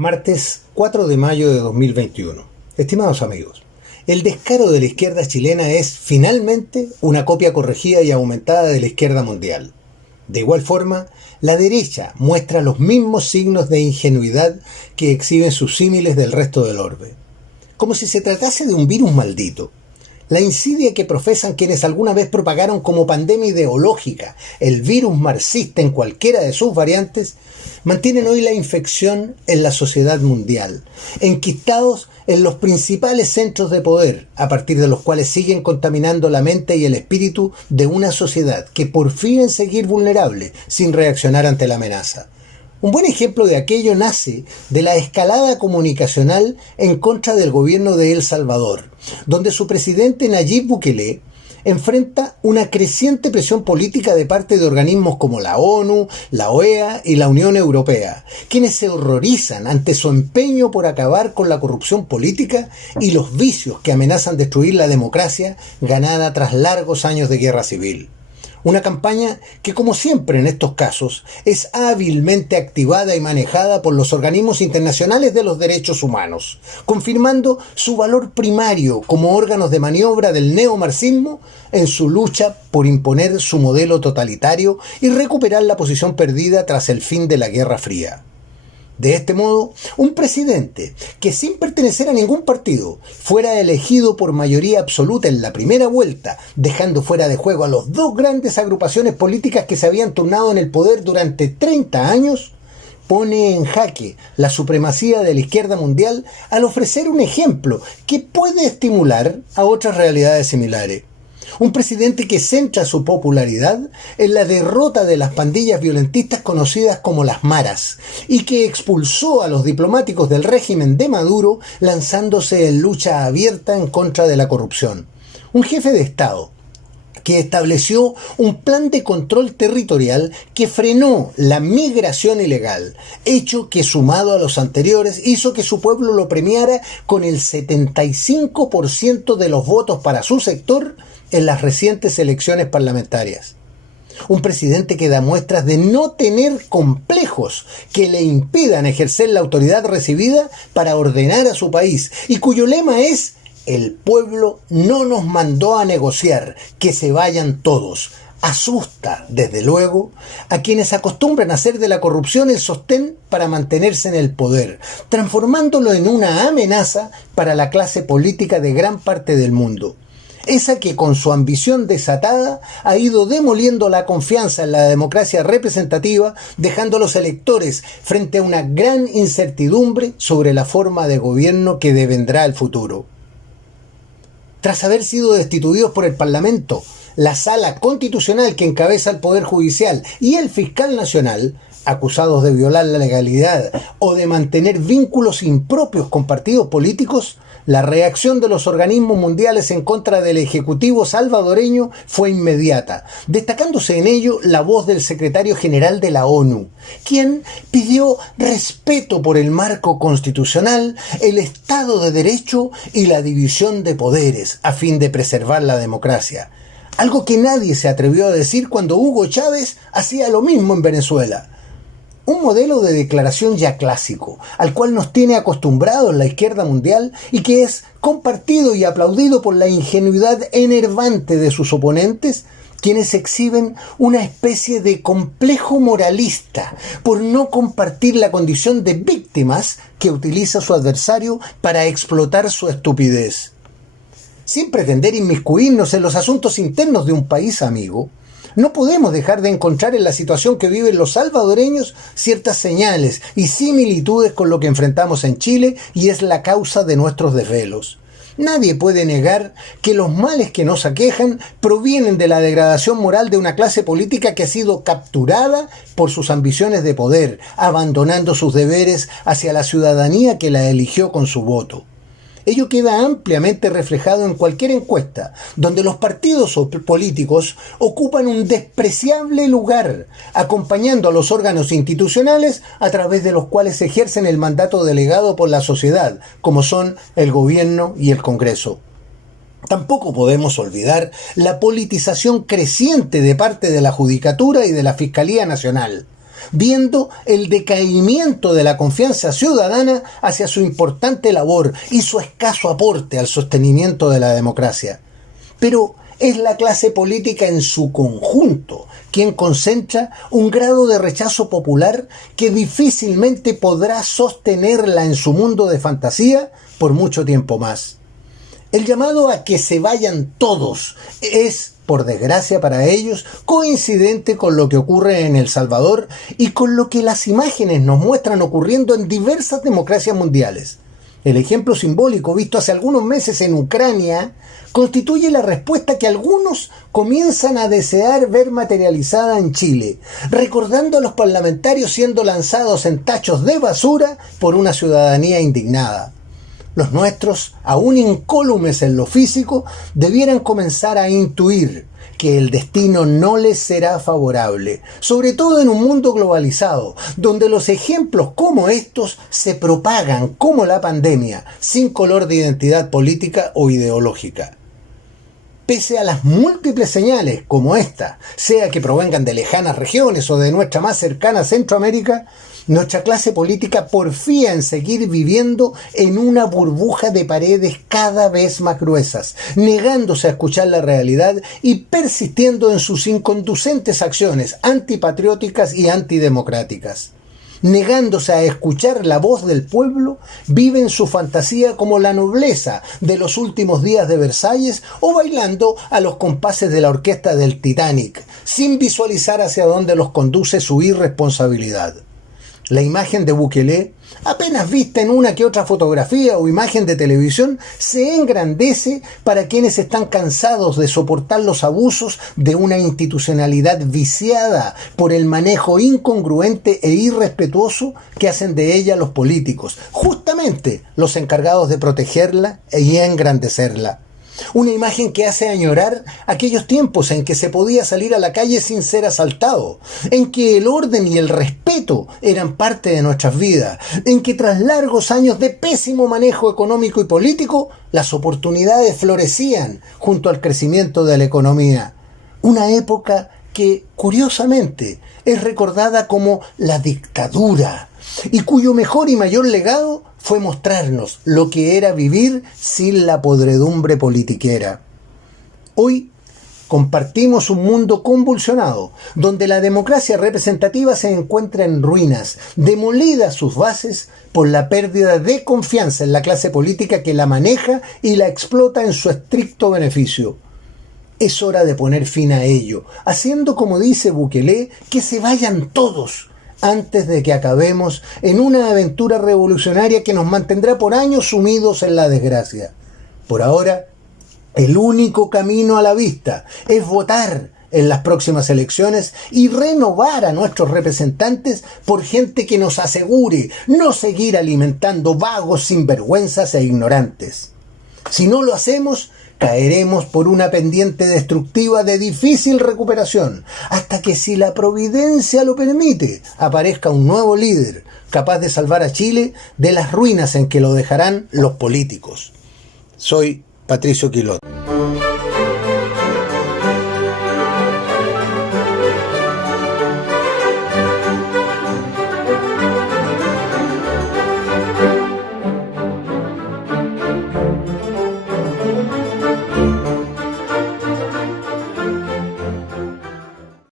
Martes 4 de mayo de 2021. Estimados amigos, el descaro de la izquierda chilena es finalmente una copia corregida y aumentada de la izquierda mundial. De igual forma, la derecha muestra los mismos signos de ingenuidad que exhiben sus símiles del resto del orbe. Como si se tratase de un virus maldito. La insidia que profesan quienes alguna vez propagaron como pandemia ideológica el virus marxista en cualquiera de sus variantes, mantienen hoy la infección en la sociedad mundial, enquistados en los principales centros de poder, a partir de los cuales siguen contaminando la mente y el espíritu de una sociedad que porfía en seguir vulnerable sin reaccionar ante la amenaza. Un buen ejemplo de aquello nace de la escalada comunicacional en contra del gobierno de El Salvador, donde su presidente Nayib Bukele enfrenta una creciente presión política de parte de organismos como la ONU, la OEA y la Unión Europea, quienes se horrorizan ante su empeño por acabar con la corrupción política y los vicios que amenazan destruir la democracia ganada tras largos años de guerra civil. Una campaña que, como siempre en estos casos, es hábilmente activada y manejada por los organismos internacionales de los derechos humanos, confirmando su valor primario como órganos de maniobra del neomarxismo en su lucha por imponer su modelo totalitario y recuperar la posición perdida tras el fin de la Guerra Fría. De este modo, un presidente que sin pertenecer a ningún partido fuera elegido por mayoría absoluta en la primera vuelta, dejando fuera de juego a las dos grandes agrupaciones políticas que se habían turnado en el poder durante 30 años, pone en jaque la supremacía de la izquierda mundial al ofrecer un ejemplo que puede estimular a otras realidades similares. Un presidente que centra su popularidad en la derrota de las pandillas violentistas conocidas como las maras y que expulsó a los diplomáticos del régimen de Maduro lanzándose en lucha abierta en contra de la corrupción. Un jefe de Estado que estableció un plan de control territorial que frenó la migración ilegal, hecho que sumado a los anteriores hizo que su pueblo lo premiara con el 75% de los votos para su sector en las recientes elecciones parlamentarias. Un presidente que da muestras de no tener complejos que le impidan ejercer la autoridad recibida para ordenar a su país y cuyo lema es: el pueblo no nos mandó a negociar, que se vayan todos. Asusta, desde luego, a quienes acostumbran a hacer de la corrupción el sostén para mantenerse en el poder, transformándolo en una amenaza para la clase política de gran parte del mundo. Esa que con su ambición desatada ha ido demoliendo la confianza en la democracia representativa, dejando a los electores frente a una gran incertidumbre sobre la forma de gobierno que devendrá el futuro. Tras haber sido destituidos por el Parlamento, la Sala Constitucional que encabeza el Poder Judicial y el Fiscal Nacional, acusados de violar la legalidad o de mantener vínculos impropios con partidos políticos, la reacción de los organismos mundiales en contra del Ejecutivo salvadoreño fue inmediata, destacándose en ello la voz del secretario general de la ONU, quien pidió respeto por el marco constitucional, el Estado de Derecho y la división de poderes a fin de preservar la democracia. Algo que nadie se atrevió a decir cuando Hugo Chávez hacía lo mismo en Venezuela. Un modelo de declaración ya clásico, al cual nos tiene acostumbrados la izquierda mundial y que es compartido y aplaudido por la ingenuidad enervante de sus oponentes, quienes exhiben una especie de complejo moralista por no compartir la condición de víctimas que utiliza su adversario para explotar su estupidez. Sin pretender inmiscuirnos en los asuntos internos de un país amigo, no podemos dejar de encontrar en la situación que viven los salvadoreños ciertas señales y similitudes con lo que enfrentamos en Chile y es la causa de nuestros desvelos. Nadie puede negar que los males que nos aquejan provienen de la degradación moral de una clase política que ha sido capturada por sus ambiciones de poder, abandonando sus deberes hacia la ciudadanía que la eligió con su voto. Ello queda ampliamente reflejado en cualquier encuesta, donde los partidos políticos ocupan un despreciable lugar, acompañando a los órganos institucionales a través de los cuales ejercen el mandato delegado por la sociedad, como son el gobierno y el Congreso. Tampoco podemos olvidar la politización creciente de parte de la Judicatura y de la Fiscalía Nacional. viendo el decaimiento de la confianza ciudadana hacia su importante labor y su escaso aporte al sostenimiento de la democracia. Pero es la clase política en su conjunto quien concentra un grado de rechazo popular que difícilmente podrá sostenerla en su mundo de fantasía por mucho tiempo más. El llamado a que se vayan todos es, por desgracia para ellos, coincidente con lo que ocurre en El Salvador y con lo que las imágenes nos muestran ocurriendo en diversas democracias mundiales. El ejemplo simbólico visto hace algunos meses en Ucrania constituye la respuesta que algunos comienzan a desear ver materializada en Chile, recordando a los parlamentarios siendo lanzados en tachos de basura por una ciudadanía indignada. Los nuestros, aún incólumes en lo físico, debieran comenzar a intuir que el destino no les será favorable, sobre todo en un mundo globalizado, donde los ejemplos como estos se propagan como la pandemia, sin color de identidad política o ideológica. Pese a las múltiples señales como esta, sea que provengan de lejanas regiones o de nuestra más cercana Centroamérica, nuestra clase política porfía en seguir viviendo en una burbuja de paredes cada vez más gruesas, negándose a escuchar la realidad y persistiendo en sus inconducentes acciones antipatrióticas y antidemocráticas. Negándose a escuchar la voz del pueblo, viven su fantasía como la nobleza de los últimos días de Versalles o bailando a los compases de la orquesta del Titanic, sin visualizar hacia dónde los conduce su irresponsabilidad. La imagen de Bukele, apenas vista en una que otra fotografía o imagen de televisión, se engrandece para quienes están cansados de soportar los abusos de una institucionalidad viciada por el manejo incongruente e irrespetuoso que hacen de ella los políticos, justamente los encargados de protegerla y engrandecerla. Una imagen que hace añorar aquellos tiempos en que se podía salir a la calle sin ser asaltado, en que el orden y el respeto eran parte de nuestras vidas, en que tras largos años de pésimo manejo económico y político, las oportunidades florecían junto al crecimiento de la economía. Una época que, curiosamente, es recordada como la dictadura y cuyo mejor y mayor legado fue mostrarnos lo que era vivir sin la podredumbre politiquera. Hoy compartimos un mundo convulsionado, donde la democracia representativa se encuentra en ruinas, demolidas sus bases por la pérdida de confianza en la clase política que la maneja y la explota en su estricto beneficio. Es hora de poner fin a ello, haciendo como dice Bukele, que se vayan todos, antes de que acabemos en una aventura revolucionaria que nos mantendrá por años sumidos en la desgracia. Por ahora, el único camino a la vista es votar en las próximas elecciones y renovar a nuestros representantes por gente que nos asegure no seguir alimentando vagos, sinvergüenzas e ignorantes. Si no lo hacemos, caeremos por una pendiente destructiva de difícil recuperación, hasta que, si la providencia lo permite, aparezca un nuevo líder capaz de salvar a Chile de las ruinas en que lo dejarán los políticos. Soy Patricio Quilot.